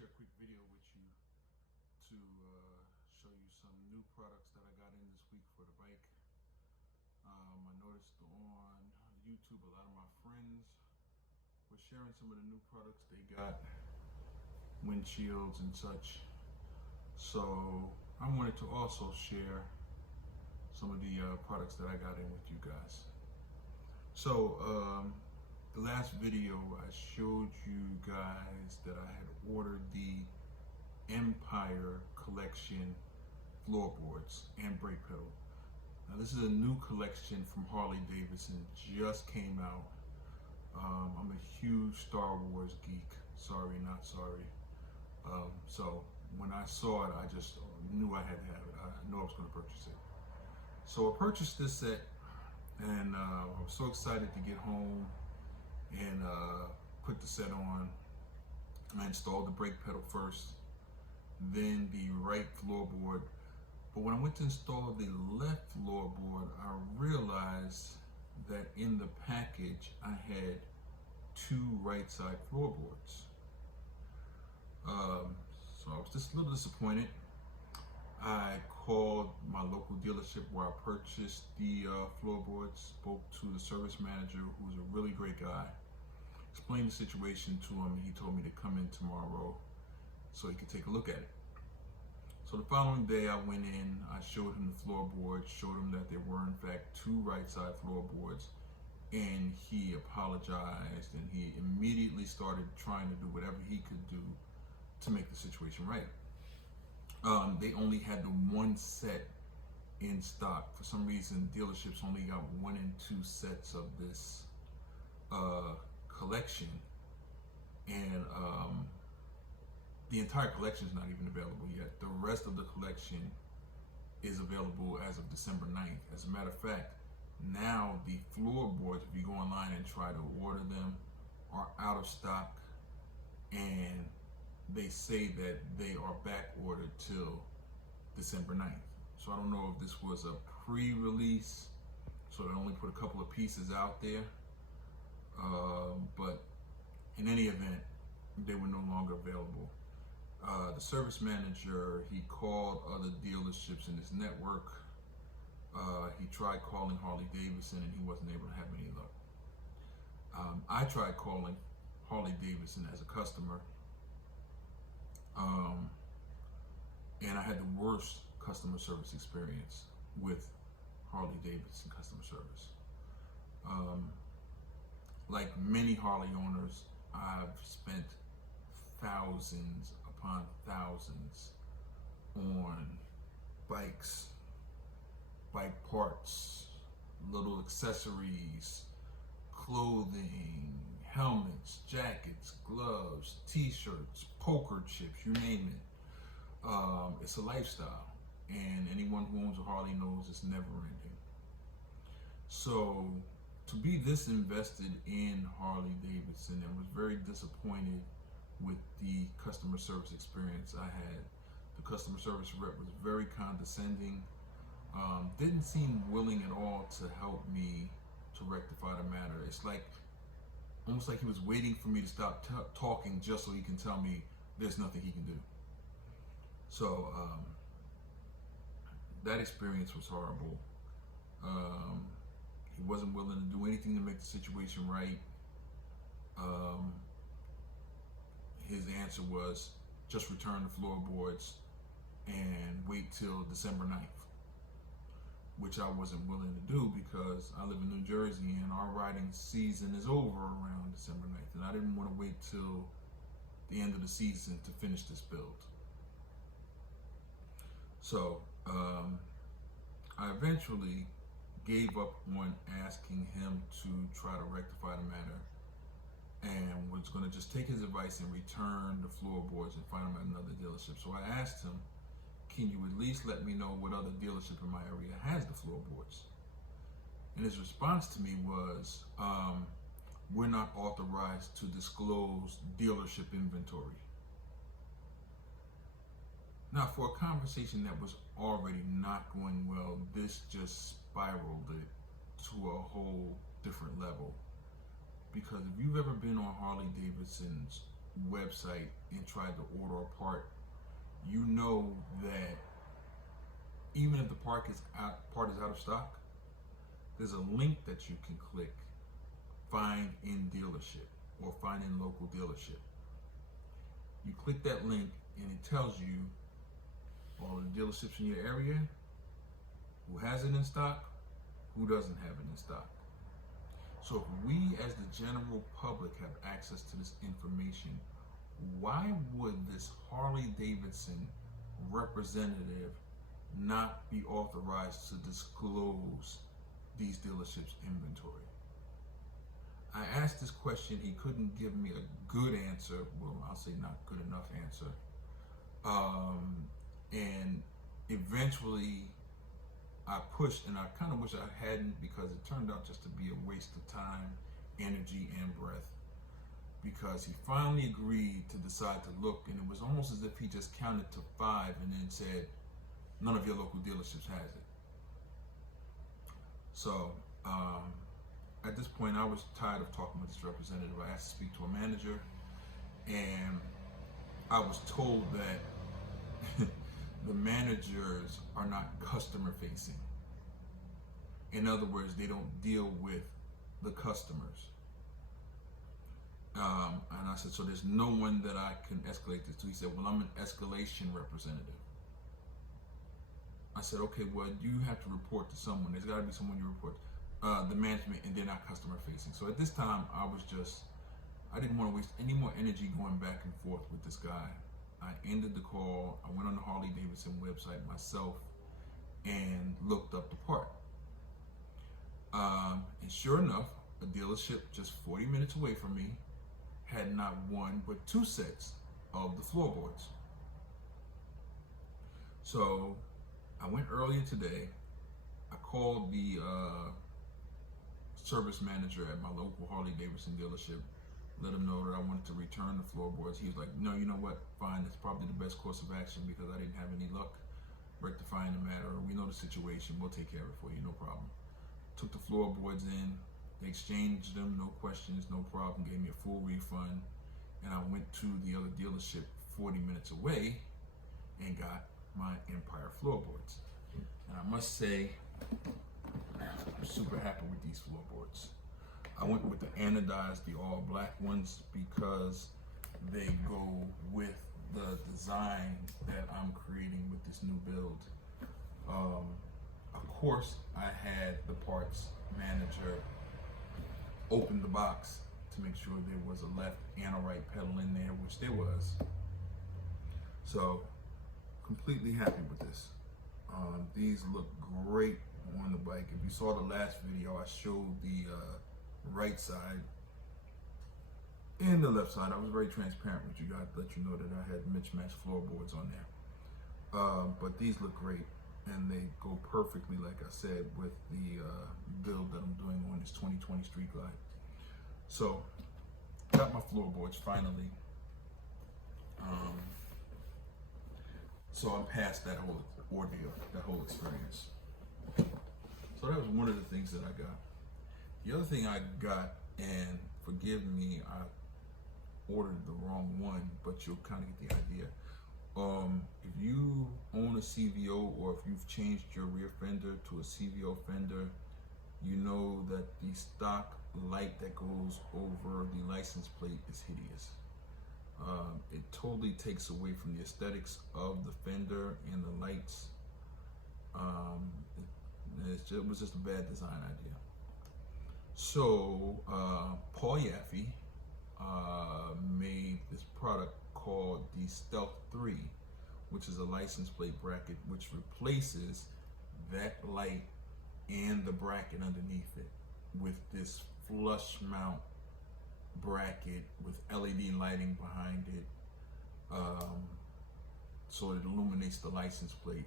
share a quick video with you to show you some new products that I got in this week for the bike. I noticed on YouTube a lot of my friends were sharing some of the new products they got, windshields and such. So I wanted to also share some of the products that I got in with you guys. So the last video I showed you guys that I had ordered the Empire collection floorboards and brake pedal. Now this is a new collection from Harley-Davidson, just came out. I'm a huge Star Wars geek, sorry not sorry. So when I saw it, I just knew I had to have it. I knew I was going to purchase it. So I purchased this set, and I was so excited to get home and put the set on. I installed the brake pedal first, then the right floorboard. But when I went to install the left floorboard, I realized that in the package I had two right side floorboards. So I was just a little disappointed. I called my local dealership where I purchased the floorboards, spoke to the service manager, who's a really great guy, explained the situation to him, and he told me to come in tomorrow so he could take a look at it. So the following day I went in, I showed him the floorboards, showed him that there were in fact two right side floorboards, and he apologized, and he immediately started trying to do whatever he could do to make the situation right. They only had the one set in stock. For some reason, dealerships only got 1 and 2 sets of this collection, and the entire collection is not even available yet. The rest of the collection is available as of December 9th. As a matter of fact, now the floorboards, if you go online and try to order them, are out of stock, and they say that they are back ordered till December 9th. So I don't know if this was a pre-release, so they only put a couple of pieces out there. But in any event, they were no longer available. The service manager, he called other dealerships in his network. He tried calling Harley-Davidson, and he wasn't able to have any luck. I tried calling Harley-Davidson as a customer, and I had the worst customer service experience with Harley-Davidson customer service. Like many Harley owners, I've spent thousands upon thousands on bikes, bike parts, little accessories, clothing, helmets, jackets, gloves, t-shirts, poker chips, you name it. It's a lifestyle, and anyone who owns a Harley knows it's never ending. So to be this invested in Harley-Davidson, and was very disappointed with the customer service experience I had. The customer service rep was very condescending, didn't seem willing at all to help me to rectify the matter. It's like almost like he was waiting for me to stop talking just so he can tell me there's nothing he can do. So that experience was horrible. He wasn't willing to do anything to make the situation right. His answer was just return the floorboards and wait till December 9th, which I wasn't willing to do because I live in New Jersey and our riding season is over around December 9th, and I didn't want to wait till the end of the season to finish this build. So I eventually gave up on asking him to try to rectify the matter, and was going to just take his advice and return the floorboards and find them at another dealership. So I asked him, can you at least let me know what other dealership in my area has the floorboards? And his response to me was, we're not authorized to disclose dealership inventory. Now, for a conversation that was already not going well, this just spiraled it to a whole different level. Because if you've ever been on Harley-Davidson's website and tried to order a part, you know that even if the part is out of stock, there's a link that you can click, find in dealership or find in local dealership. You click that link and it tells you all the dealerships in your area, who has it in stock, who doesn't have it in stock. So if we as the general public have access to this information, why would this Harley-Davidson representative not be authorized to disclose these dealerships' inventory? I asked this question, he couldn't give me a good answer. Well, I'll say not good enough answer. And eventually I pushed, and I kind of wish I hadn't, because it turned out just to be a waste of time, energy, and breath. Because he finally agreed to decide to look, and it was almost as if he just counted to 5 and then said, none of your local dealerships has it. So at this point, I was tired of talking with this representative. I asked to speak to a manager, and I was told that the managers are not customer facing. In other words, they don't deal with the customers. And I said, so there's no one that I can escalate this to? He said, well, I'm an escalation representative. I said, okay, well, you have to report to someone. There's got to be someone you report to. The management, and they're not customer facing. So at this time, I didn't want to waste any more energy going back and forth with this guy. I ended the call. I went on the Harley-Davidson website myself and looked up the part. And sure enough, a dealership just 40 minutes away from me had not one but 2 sets of the floorboards. So I went earlier today. I called the service manager at my local Harley-Davidson dealership, let him know that I wanted to return the floorboards. He was like, no, you know what, fine, that's probably the best course of action, because I didn't have any luck rectifying the matter. We know the situation, we'll take care of it for you, no problem. Took the floorboards in, they exchanged them, no questions, no problem, gave me a full refund, and I went to the other dealership 40 minutes away and got my Empire floorboards. And I must say, I'm super happy with these floorboards. I went with the anodized, the all black ones, because they go with the design that I'm creating with this new build. Of course, I had the parts manager open the box to make sure there was a left and a right pedal in there, which there was. So, completely happy with this. These look great on the bike. If you saw the last video, I showed the right side and the left side. I was very transparent with you guys to let you know that I had mismatched floorboards on there. But these look great, and they go perfectly, like I said, with the build that I'm doing on this 2020 Street Glide. So, got my floorboards finally. So I'm past that whole ordeal, that whole experience. So that was one of the things that I got. The other thing I got, and forgive me, I ordered the wrong one, but you'll kind of get the idea. If you own a CVO, or if you've changed your rear fender to a CVO fender, you know that the stock light that goes over the license plate is hideous. It totally takes away from the aesthetics of the fender and the lights. It was just a bad design idea. So Paul Yaffe made this product called the Stealth 3, which is a license plate bracket which replaces that light and the bracket underneath it with this flush mount bracket with LED lighting behind it, so it illuminates the license plate.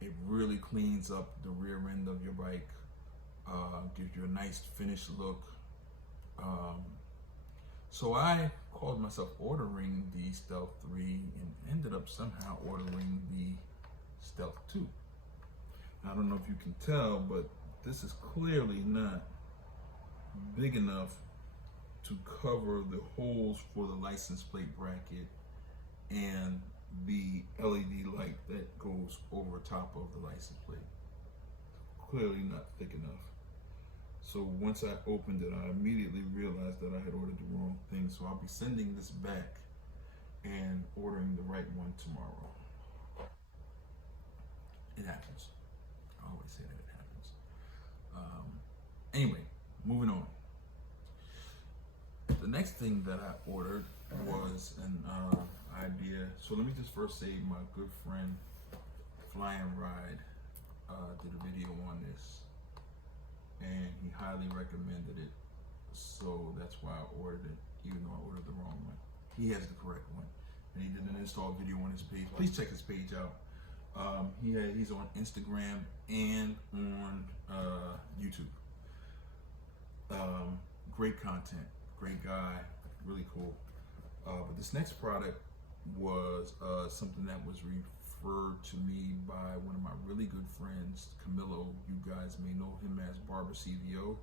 It really cleans up the rear end of your bike, gives you a nice finished look. So I called myself ordering the Stealth 3 and ended up somehow ordering the Stealth 2. I don't know if you can tell, but this is clearly not big enough to to cover the holes for the license plate bracket and the LED light that goes over top of the license plate. Clearly not thick enough. So once I opened it, I immediately realized that I had ordered the wrong thing. So I'll be sending this back and ordering the right one tomorrow. It happens. I always say that it happens. Anyway, moving on. The next thing that I ordered was an idea. So let me just first say my good friend Fly and Ride did a video on this, and he highly recommended it. So that's why I ordered it, even though I ordered the wrong one. He has the correct one, and he did an install video on his page. Please check his page out. He's on Instagram and on YouTube. Great content, great guy, really cool. But this next product was something that was referred to me by one of my really good friends, Camilo. You guys may know him as Barber CVO.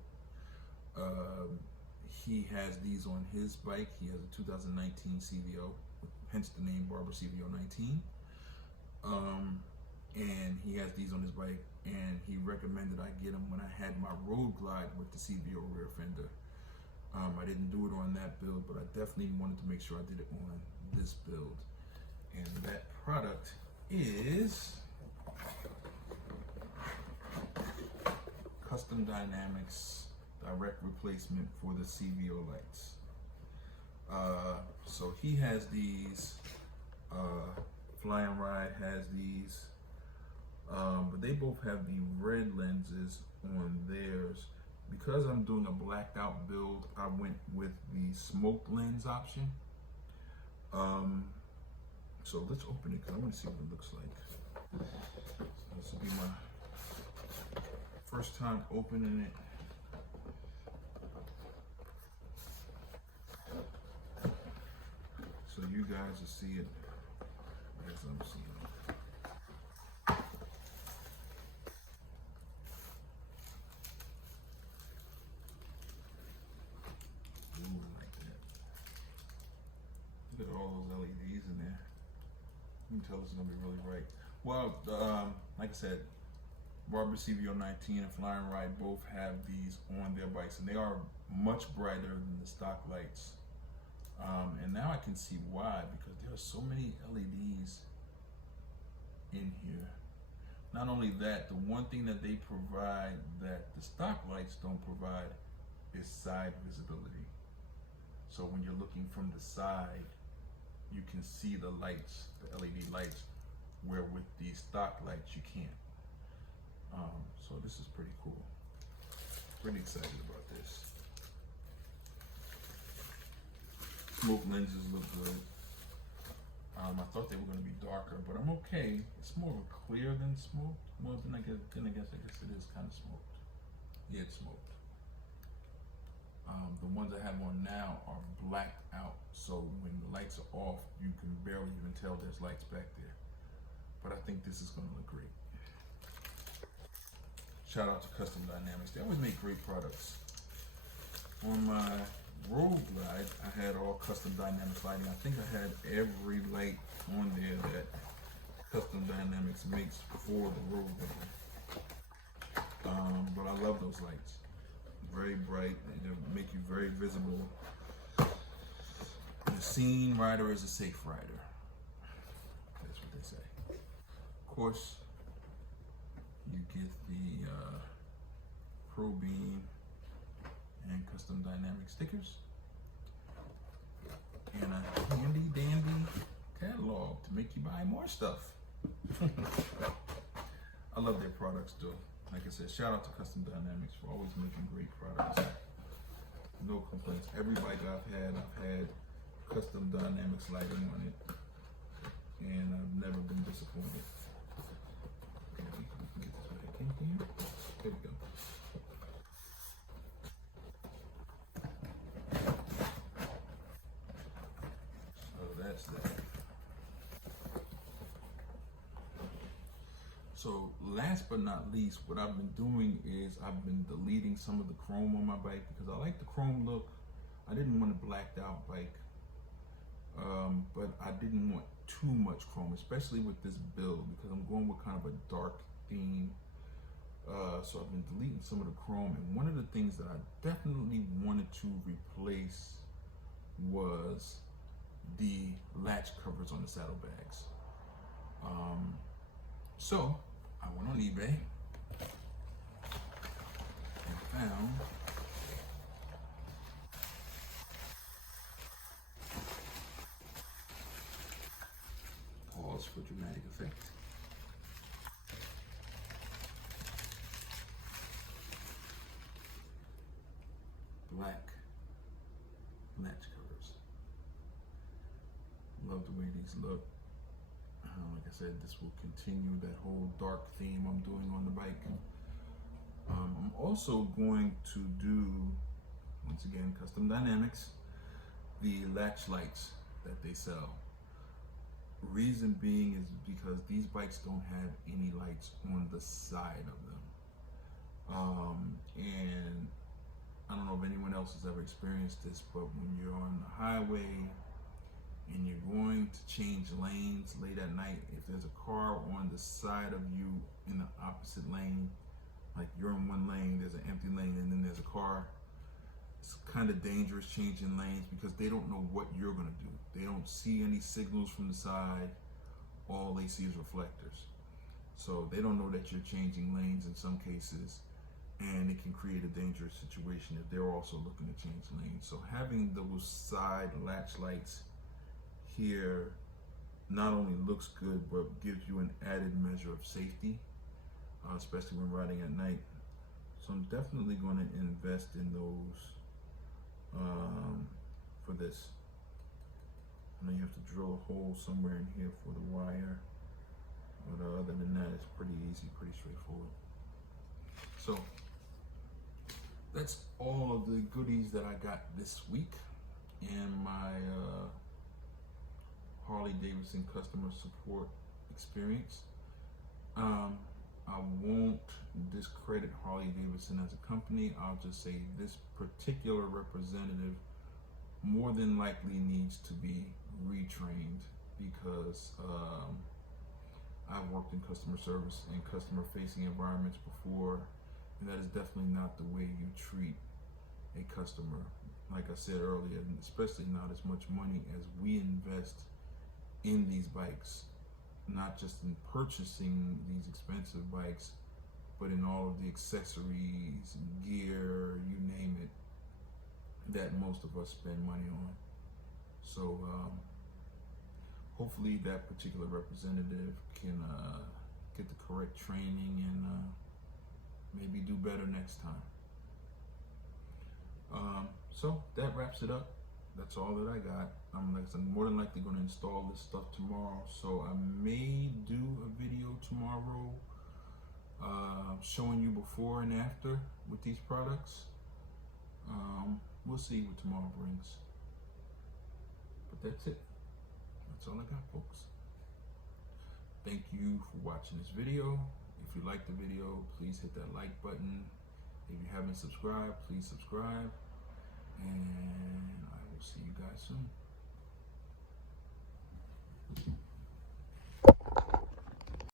He has these on his bike. He has a 2019 CVO, hence the name Barber CVO 19. And he has these on his bike, and he recommended I get them when I had my Road Glide with the CVO rear fender. I didn't do it on that build, but I definitely wanted to make sure I did it on this build. And that product is Custom Dynamics direct replacement for the CVO lights. So he has these, Fly and Ride has these, but they both have the red lenses on theirs. Because I'm doing a blacked out build, I went with the smoke lens option. So let's open it because I want to see what it looks like. So this will be my first time opening it. So you guys will see it as I'm seeing it. Look at all those LEDs in there. You can tell it's gonna be really bright. Well, like I said, Barber CVO 19 and Fly and Ride both have these on their bikes, and they are much brighter than the stock lights. And now I can see why, because there are so many LEDs in here. Not only that, the one thing that they provide that the stock lights don't provide is side visibility. So when you're looking from the side, you can see the lights, the LED lights, where with the stock lights you can't. So this is pretty cool. Pretty excited about this. Smoke lenses look good. I thought they were going to be darker, but I'm okay. It's more of a clear than smoke. Well, then I guess it is kind of smoked. Yeah, it's smoked. The ones I have on now are blacked out, so when the lights are off, you can barely even tell there's lights back there. But I think this is going to look great. Shout out to Custom Dynamics. They always make great products. On my Road Glide, I had all Custom Dynamics lighting. I think I had every light on there that Custom Dynamics makes for the Road Glide. But I love those lights. Very bright, they make you very visible. The scene rider is a safe rider. That's what they say. Of course, you get the Pro Beam and Custom Dynamic stickers, and a handy dandy catalog to make you buy more stuff. I love their products too. Like I said, shout out to Custom Dynamics for always making great products. No complaints. Every bike I've had Custom Dynamics lighting on it, and I've never been disappointed. Okay, we can get this back in here. There we go. So that's that. So last but not least, what I've been doing is I've been deleting some of the chrome on my bike because I like the chrome look. I didn't want a blacked out bike, but I didn't want too much chrome, especially with this build, because I'm going with kind of a dark theme. So I've been deleting some of the chrome, and one of the things that I definitely wanted to replace was the latch covers on the saddlebags. So I went on eBay and found pause for dramatic effect. Black latch covers. Love the way these look. Like I said, this will continue that whole dark theme I'm doing on the bike. I'm also going to do, once again, Custom Dynamics, the latch lights that they sell. Reason being is because these bikes don't have any lights on the side of them. And I don't know if anyone else has ever experienced this, but when you're on the highway and you're going to change lanes late at night, if there's a car on the side of you in the opposite lane, like you're in one lane, there's an empty lane, and then there's a car, it's kind of dangerous changing lanes because they don't know what you're gonna do. They don't see any signals from the side. All they see is reflectors. So they don't know that you're changing lanes in some cases, and it can create a dangerous situation if they're also looking to change lanes. So having those side latch lights here not only looks good, but gives you an added measure of safety, especially when riding at night. So I'm definitely going to invest in those for this. I know you have to drill a hole somewhere in here for the wire, but other than that, it's pretty easy, pretty straightforward. So that's all of the goodies that I got this week in my Harley-Davidson customer support experience. I won't discredit Harley-Davidson as a company. I'll just say this particular representative more than likely needs to be retrained, because I've worked in customer service and customer facing environments before, and that is definitely not the way you treat a customer. Like I said earlier, especially not as much money as we invest in these bikes, not just in purchasing these expensive bikes, but in all of the accessories, gear, you name it, that most of us spend money on. So hopefully that particular representative can get the correct training and maybe do better next time. So that wraps it up. That's all that I got. I'm more than likely going to install this stuff tomorrow, so I may do a video tomorrow showing you before and after with these products. We'll see what tomorrow brings. But that's it. That's all I got, folks. Thank you for watching this video. If you liked the video, please hit that like button. If you haven't subscribed, please subscribe. And I will see you guys soon.